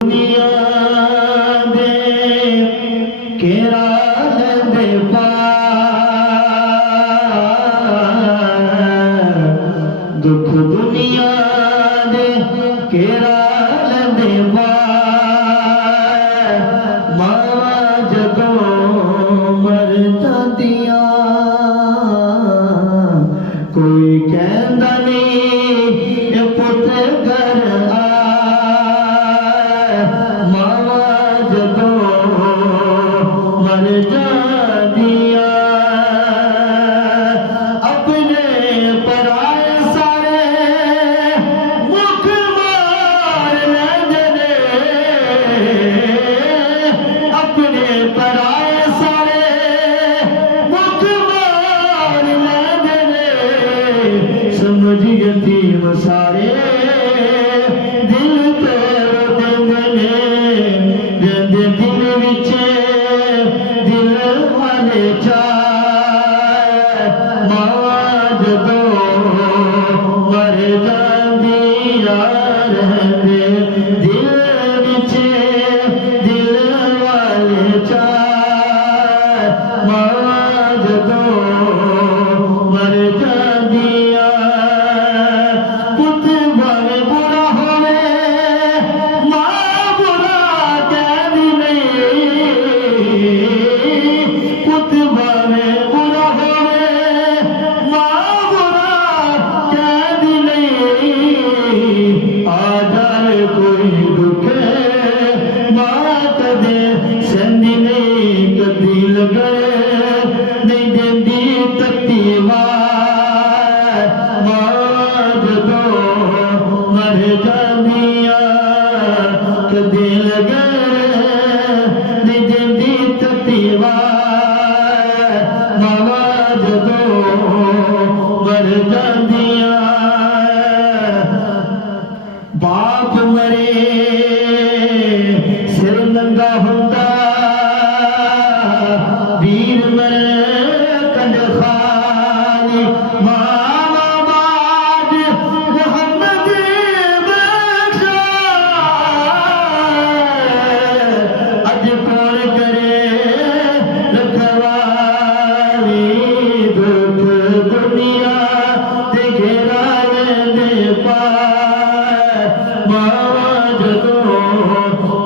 दुनिया दे केरा लंदे दुख दुनिया दे केरा लंदे मावा जदों मर जांदियां कोई कहंदा नहीं ए पुत घर आ मावा जदों मर जांदियां अपने पराए सारे मुख मार लैंदे ने अपने पराए सारे मुख मार लैंदे ने समझ यतीम सारे दिल तोड़ देंदे ने रहंदे दिल विच दिल वाले चाह मावा जदों मर जांदियां रहंदे दिल विच दिल वाले चाह मावा जदों मर जांदियां पुत भावे बुरा होवे मां बुरा कहदी नहीं पुत भावे बुरा होवे मां बुरा कहदी नहीं आ जाए कोई दुख मां कदे सहंदी नहीं कदी लगे नहीं देंदी तत्ती वार मां जदों मर जांदियां कदी लगे नहीं देंदी तत्ती वार मावा जदों मर जांदियां बाप मरे सिर नंगा हुंदा वीर मरे कंड खाली मावा बाज मुहम्मद बख्शा अज कौन करे रखवाली दुख दुनिया ते घेरा लेंदे पार मावा जदों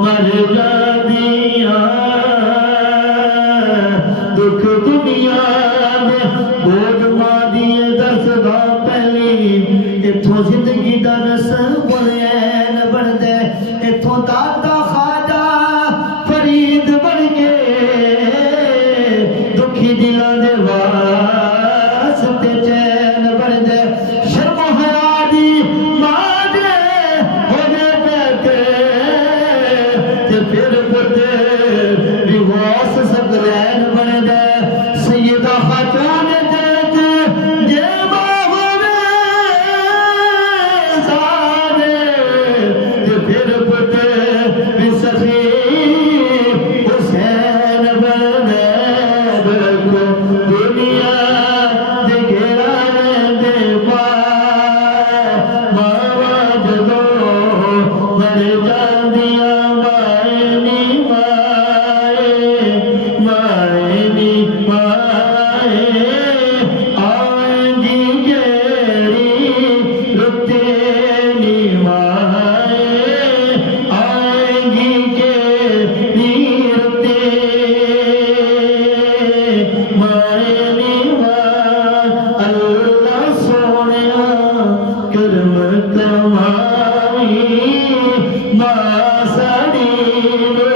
मर जांदियां दुख दुनिया दे बोझ मां दिए दसदा पहली इत्थों जिंदगी दा नसब ऐन बनदे इत्थों दादा खाजा फरीद बन के दुखी दिलां दे वास्ते चैन बनदे शर्म हया दी मां दे होवे बैठे ते फिर पुते रिवास सब रैन बनदे सैयदा खातून जन्नत जे मां होवे सारे ते फिर पुते सखी हुसैन बनदे देखो दुनिया दे घेरा लेंदे पार मावा जदों मर जांदियां माए नी माए माए नी माए आएंगी जेड़ी रुते नी माए आएंगी जेड़ी रुते माए नी माए अल्लाह सोनिया करम कमाई मां साड़ी नो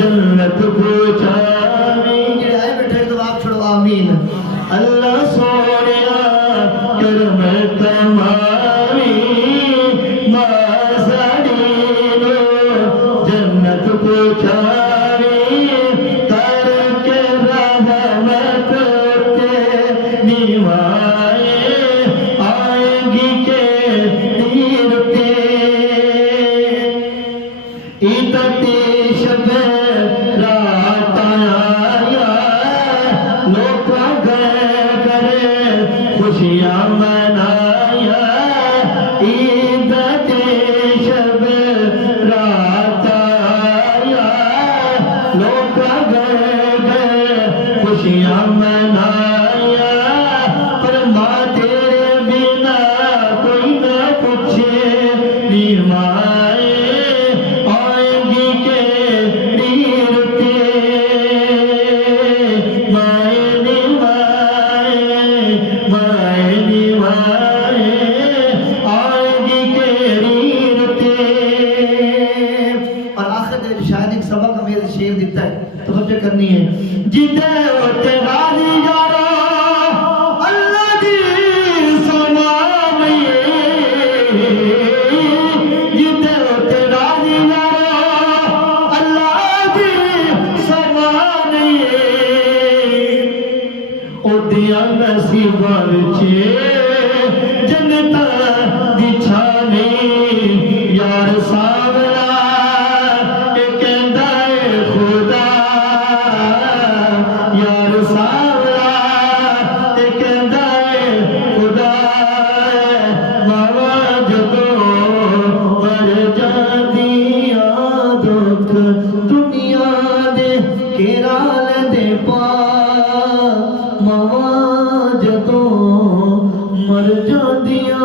जन्नत पहुंचावी जेड़ा बैठे तो आप छोड़ो आमीन अल्लाह सोनिया करम कमाई मां साड़ी नो जन्नत पहुंचावी करके रहमत ते निवाए आएंगी के तीर पे इतनी शब रात आया लोग गए करे खुशियां मनाया ईद शब रात फिर शेर दिता है, तवज्जो करनी है। जिते होते राजी यारो अल्लाह दी समान है, जिते होते राजी यारो अल्लाह दी समान है, ओदियां नसीबां विच जन्नतां दी छाने यार सावरा ए कहंदा है खुदा, यार सावरा ए कहंदा है खुदा, मावा जदों मर जांदियां दुख दुनिया दे घेरा लैंदे पा, मावा जदों मर जांदियां